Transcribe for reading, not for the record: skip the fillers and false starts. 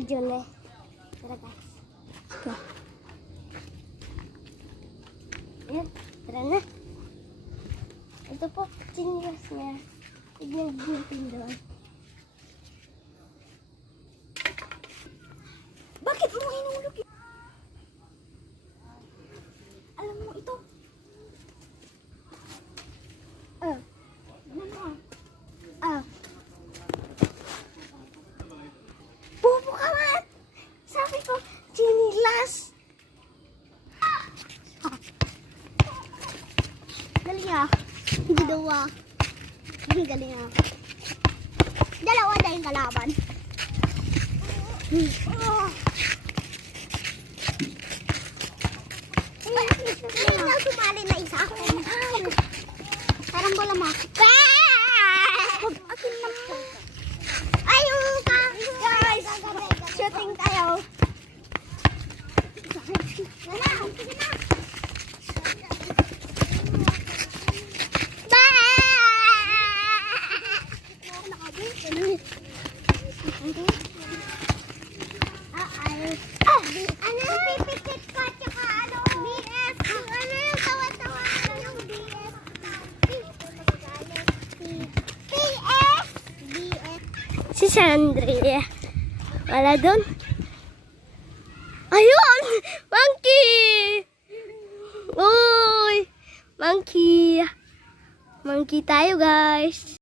Aljon eh. Tara guys. Okay. Ayan, tara na. Ito po, chinilas niya. Tignan natin doon. Bakit mo hinulog yun? Alam mo ito? Bobo ka man! Sabi ko, chinilas! Galing ah. Hindi daw ah. Galing ah. Dalawa na yung kalaban. Hindi na sumali na isa. Parang bola mo. Akin na po. Ayun ka. Guys, shooting tayo. Sige na. Ano pipikit ko tsaka ano BS ano yung tawa-tawa yung BS BS si Sandria wala doon. Ayun, monkey. Uy, monkey tayo guys.